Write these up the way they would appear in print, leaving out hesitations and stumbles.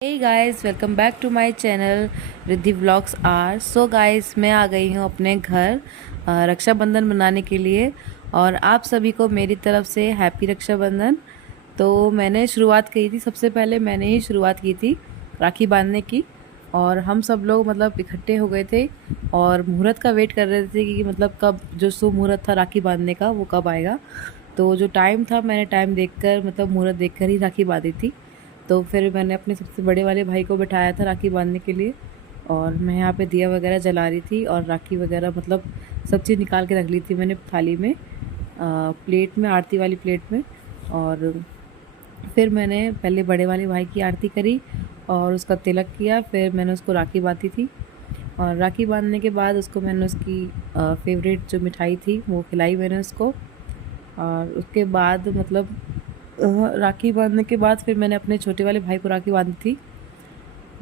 Hey guys, welcome back to my channel Riddhi vlogs R. So guys, मैं आ गई हूँ अपने घर रक्षाबंधन मनाने के लिए। और आप सभी को मेरी तरफ से हैप्पी रक्षाबंधन। तो मैंने शुरुआत की थी, सबसे पहले मैंने ही शुरुआत की थी राखी बांधने की। और हम सब लोग मतलब इकट्ठे हो गए थे और मुहूर्त का वेट कर रहे थे कि मतलब कब जो शुभ मुहूर्त था राखी बांधने का वो कब आएगा। तो जो टाइम था मैंने टाइम देखकर मतलब मुहूर्त देखकर ही राखी बांधी थी। तो फिर मैंने अपने सबसे बड़े वाले भाई को बिठाया था राखी बांधने के लिए। और मैं यहाँ पे दिया वगैरह जला रही थी और राखी वगैरह मतलब सब चीज़ निकाल के रख ली थी मैंने थाली में, प्लेट में, आरती वाली प्लेट में। और फिर मैंने पहले बड़े वाले भाई की आरती करी और उसका तिलक किया। फिर मैंने उसको राखी बांधी थी। और राखी बांधने के बाद उसको मैंने उसकी फेवरेट जो मिठाई थी वो खिलाई मैंने उसको। और उसके बाद मतलब राखी बांधने के बाद फिर मैंने अपने छोटे वाले भाई को राखी बांधी थी।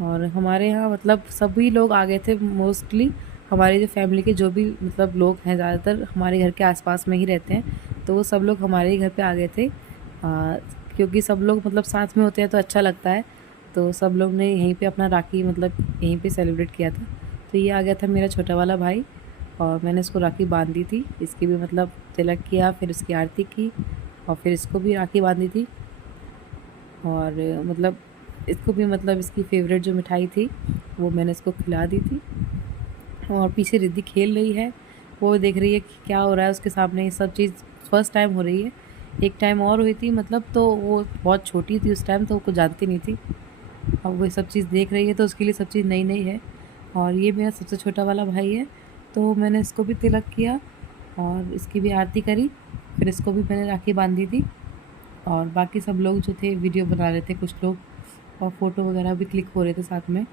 और हमारे यहाँ मतलब सभी लोग आ गए थे मोस्टली। हमारी जो फैमिली के जो भी मतलब लोग हैं ज़्यादातर हमारे घर के आसपास में ही रहते हैं, तो वो सब लोग हमारे ही घर पे आ गए थे। क्योंकि सब लोग मतलब साथ में होते हैं तो अच्छा लगता है। तो सब लोग ने यहीं पे अपना राखी मतलब यहीं पे सेलिब्रेट किया था। तो ये आ गया था मेरा छोटा वाला भाई और मैंने इसको राखी बांध दी थी। इसकी भी मतलब तिलक किया, फिर इसकी आरती की और फिर इसको भी राखी बांधी थी। और मतलब इसको भी मतलब इसकी फेवरेट जो मिठाई थी वो मैंने इसको खिला दी थी। और पीछे रिद्धि खेल रही है, वो देख रही है कि क्या हो रहा है उसके सामने। ये सब चीज़ फर्स्ट टाइम हो रही है। एक टाइम और हुई थी मतलब, तो वो बहुत छोटी थी उस टाइम, तो वो कुछ जानती नहीं थी। अब वो सब चीज़ देख रही है तो उसके लिए सब चीज़ नई नई है। और ये मेरा सबसे छोटा वाला भाई है, तो मैंने इसको भी तिलक किया और इसकी भी आरती करी। फिर इसको भी मैंने राखी बांधी थी। और बाकी सब लोग जो थे वीडियो बना रहे थे कुछ लोग, और फ़ोटो वगैरह भी क्लिक हो रहे थे साथ में।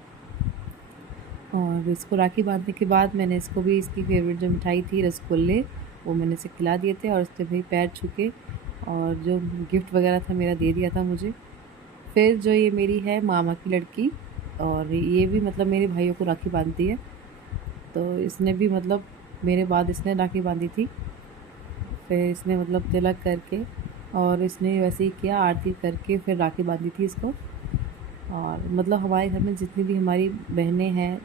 और इसको राखी बांधने के बाद मैंने इसको भी इसकी फेवरेट जो मिठाई थी रसगुल्ले, वो मैंने इसे खिला दिए थे। और उसने भाई पैर छू के और जो गिफ्ट वगैरह था मेरा दे दिया था मुझे। फिर जो ये मेरी है मामा की लड़की, और ये भी मतलब मेरे भाइयों को राखी बांधती है। तो इसने भी मतलब मेरे बाद इसने राखी बांधी थी। फिर इसने मतलब तिलक करके और इसने वैसे ही किया, आरती करके फिर राखी बांधी थी इसको। और मतलब हमारे घर में जितनी भी हमारी बहनें हैं,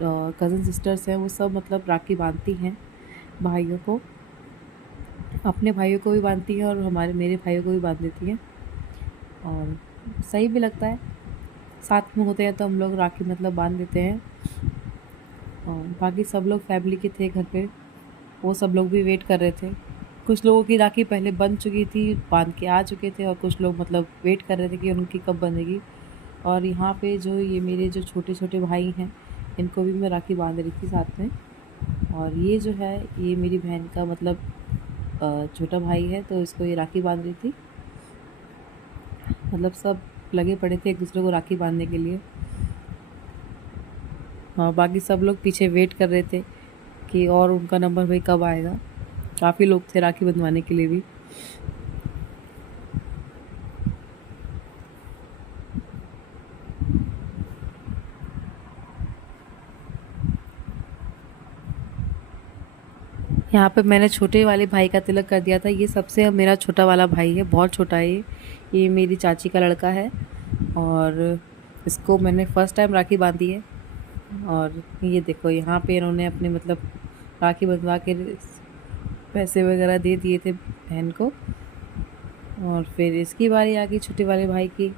कज़न सिस्टर्स हैं, वो सब मतलब राखी बांधती हैं भाइयों को। अपने भाइयों को भी बांधती हैं और हमारे मेरे भाइयों को भी बांध देती हैं। और सही भी लगता है, साथ में होते हैं तो हम लोग राखी मतलब बांध देते हैं। और बाकी सब लोग फैमिली के थे घर पे, वो सब लोग भी वेट कर रहे थे। कुछ लोगों की राखी पहले बन चुकी थी, बांध के आ चुके थे, और कुछ लोग मतलब वेट कर रहे थे कि उनकी कब बंधेगी। और यहाँ पे जो ये मेरे जो छोटे छोटे भाई हैं, इनको भी मैं राखी बांध रही थी साथ में। और ये जो है ये मेरी बहन का मतलब छोटा भाई है, तो इसको ये राखी बांध रही थी। मतलब सब लगे पड़े थे एक दूसरे को राखी बांधने के लिए। और बाकी सब लोग पीछे वेट कर रहे थे कि और उनका नंबर भाई कब आएगा। काफ़ी लोग थे राखी बंधवाने के लिए भी। यहाँ पे मैंने छोटे वाले भाई का तिलक कर दिया था। ये सबसे मेरा छोटा वाला भाई है, बहुत छोटा है ये मेरी चाची का लड़का है। और इसको मैंने फ़र्स्ट टाइम राखी बांधी है। और ये देखो यहाँ पे इन्होंने अपने मतलब राखी बंधवा के पैसे वगैरह दे दिए थे बहन को। और फिर इसकी बारी आ गई छोटे वाले भाई की,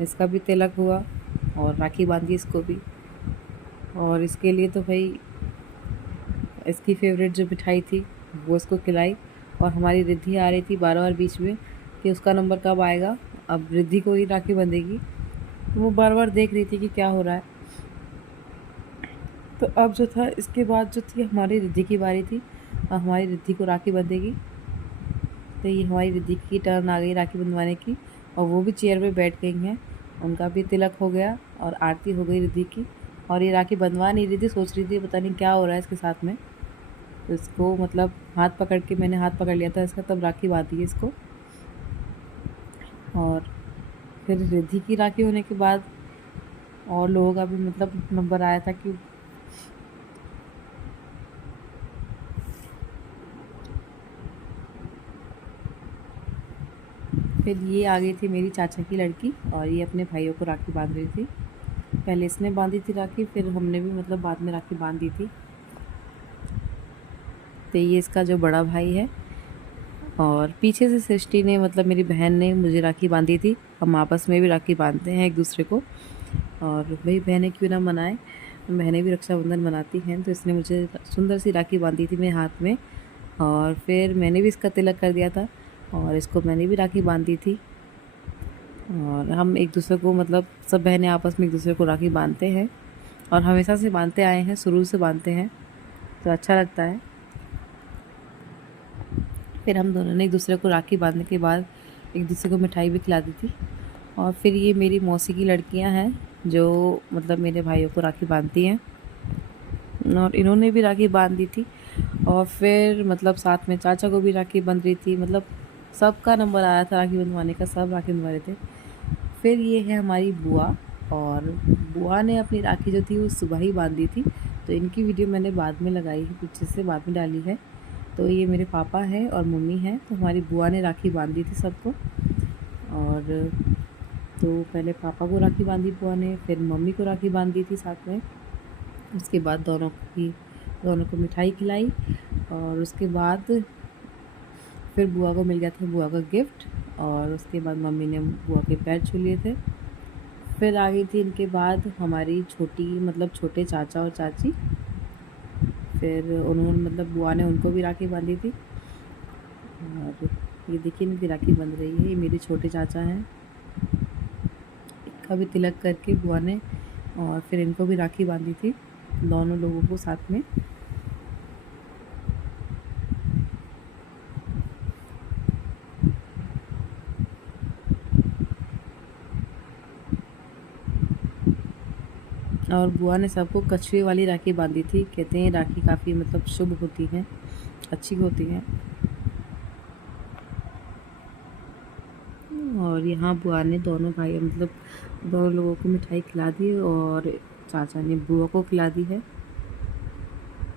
इसका भी तिलक हुआ और राखी बांधी इसको भी। और इसके लिए तो भाई इसकी फेवरेट जो मिठाई थी वो इसको खिलाई। और हमारी रिद्धि आ रही थी बार बार बीच में कि उसका नंबर कब आएगा। अब रिद्धि को ही राखी बंधेगी, तो वो बार बार देख रही थी कि क्या हो रहा है। तो अब जो था इसके बाद जो थी हमारी रिद्धि की बारी थी, हमारी रिद्धि को राखी बंधेगी। तो ये हमारी रिद्धि की टर्न आ गई राखी बंधवाने की। और वो भी चेयर पे बैठ गई हैं, उनका भी तिलक हो गया और आरती हो गई रिद्धि की। और ये राखी बंधवा नहीं रही थी, सोच रही थी पता नहीं क्या हो रहा है इसके साथ में। तो इसको मतलब हाथ पकड़ के, मैंने हाथ पकड़ लिया था इसका, तब राखी बांधी है इसको। और फिर रिद्धि की राखी होने के बाद और लोगों का भी मतलब नंबर आया था कि फिर ये आ गई थी मेरी चाचा की लड़की और ये अपने भाइयों को राखी बांध रही थी। पहले इसने बांधी थी राखी, फिर हमने भी मतलब बाद में राखी बांध दी थी। तो ये इसका जो बड़ा भाई है और पीछे से सृष्टि ने मतलब मेरी बहन ने मुझे राखी बांधी थी। हम आपस में भी राखी बांधते हैं एक दूसरे को, और भाई बहनें क्यों ना मनाएं, बहनें भी रक्षाबंधन मनाती हैं। तो इसने मुझे सुंदर सी राखी बांधी थी मेरे हाथ में, और फिर मैंने भी इसका तिलक कर दिया था और इसको मैंने भी राखी बांधी थी। और हम एक दूसरे को मतलब सब बहनें आपस में एक दूसरे को राखी बांधते हैं और हमेशा से बांधते आए हैं, शुरू से बांधते हैं, तो अच्छा लगता है। फिर हम दोनों ने एक दूसरे को राखी बांधने के बाद एक दूसरे को मिठाई भी खिला दी थी। और फिर ये मेरी मौसी की लड़कियां हैं जो मतलब मेरे भाइयों को राखी बांधती हैं, और इन्होंने भी राखी बांध दी थी। और फिर मतलब साथ में चाचा को भी राखी बंध रही थी, मतलब सबका नंबर आया था राखी बंधवाने का, सब राखी बंधवा रहे थे। फिर ये है हमारी बुआ, और बुआ ने अपनी राखी जो थी वो सुबह ही बांध दी थी, तो इनकी वीडियो मैंने बाद में लगाई है, पीछे से बाद में डाली है। तो ये मेरे पापा हैं और मम्मी हैं, तो हमारी बुआ ने राखी बांध दी थी सबको। और तो पहले पापा को राखी बांधी बुआ ने, फिर मम्मी को राखी बांध दी थी साथ में। उसके बाद दोनों को मिठाई खिलाई, और उसके बाद फिर बुआ को मिल गया था बुआ का गिफ्ट, और उसके बाद मम्मी ने बुआ के पैर छू लिए थे। फिर आ गई थी इनके बाद हमारी छोटी मतलब छोटे चाचा और चाची, फिर उन्होंने मतलब बुआ ने उनको भी राखी बांधी थी। और ये देखिए इनकी राखी बंध रही है, ये मेरे छोटे चाचा हैं, इनका भी तिलक करके बुआ ने और फिर इनको भी राखी बांधी थी, दोनों लोगों को साथ में। और बुआ ने सबको कछुए वाली राखी बांधी थी, कहते हैं राखी काफ़ी मतलब शुभ होती है, अच्छी होती है। और यहाँ बुआ ने दोनों भाई मतलब दोनों लोगों को मिठाई खिला दी, और चाचा ने बुआ को खिला दी है।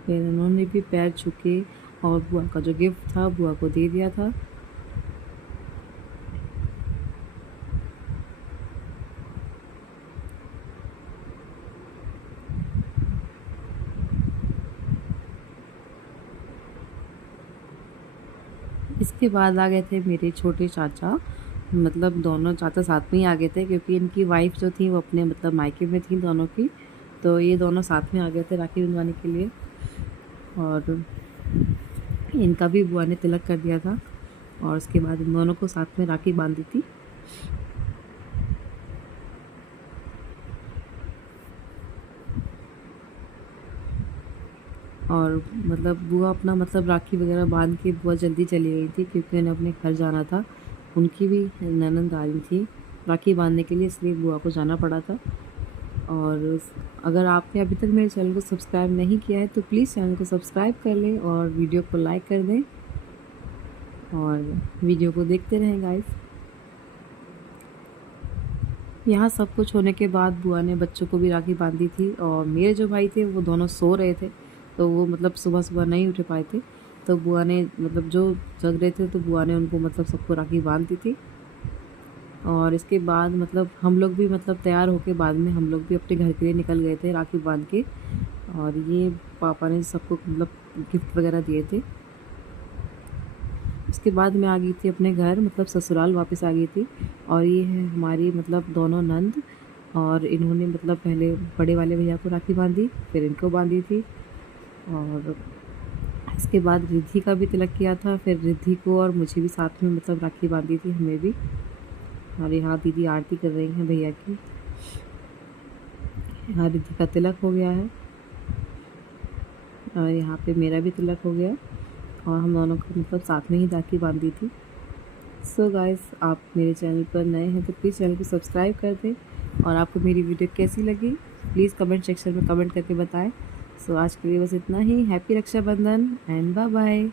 फिर उन्होंने भी पैर छू के और बुआ का जो गिफ्ट था बुआ को दे दिया था। इसके बाद आ गए थे मेरे छोटे चाचा, मतलब दोनों चाचा साथ में ही आ गए थे, क्योंकि इनकी वाइफ जो थी वो अपने मतलब मायके में थी दोनों की, तो ये दोनों साथ में आ गए थे राखी बंधवाने के लिए। और इनका भी बुआ ने तिलक कर दिया था, और उसके बाद इन दोनों को साथ में राखी बांधी थी। और मतलब बुआ अपना मतलब राखी वगैरह बांध के बुआ जल्दी चली गई थी, क्योंकि उन्हें अपने घर जाना था, उनकी भी ननद आ रही थी राखी बांधने के लिए, इसलिए बुआ को जाना पड़ा था। और अगर आपने अभी तक मेरे चैनल को सब्सक्राइब नहीं किया है तो प्लीज़ चैनल को सब्सक्राइब कर लें और वीडियो को लाइक कर दें, और वीडियो को देखते रहें गाइस। यहाँ सब कुछ होने के बाद बुआ ने बच्चों को भी राखी बांधी थी, और मेरे जो भाई थे वो दोनों सो रहे थे, तो वो मतलब सुबह सुबह नहीं उठ पाए थे, तो बुआ ने मतलब जो जग रहे थे तो बुआ ने उनको मतलब सबको राखी बांध दी थी। और इसके बाद मतलब हम लोग भी मतलब तैयार होके बाद में हम लोग भी अपने घर के लिए निकल गए थे राखी बांध के, और ये पापा ने सबको मतलब गिफ्ट वगैरह दिए थे। उसके बाद मैं आ गई थी अपने घर, मतलब ससुराल वापस आ गई थी। और ये है हमारी मतलब दोनों नंद, और इन्होंने मतलब पहले बड़े वाले भैया को राखी बांधी, फिर इनको बांधी थी। और इसके बाद रिद्धि का भी तिलक किया था, फिर रिद्धि को और मुझे भी साथ में मतलब राखी बांधी थी हमें भी। और यहाँ दीदी आरती कर रही हैं भैया की। यहाँ रिद्धि का तिलक हो गया है, और यहाँ पे मेरा भी तिलक हो गया, और हम दोनों को मतलब साथ में ही राखी बांधी थी। सो गाइस, आप मेरे चैनल पर नए हैं तो प्लीज़ चैनल को सब्सक्राइब कर दें, और आपको मेरी वीडियो कैसी लगी प्लीज़ कमेंट सेक्शन में कमेंट करके बताएं। सो आज के लिए बस इतना ही। Happy Raksha Bandhan and bye bye.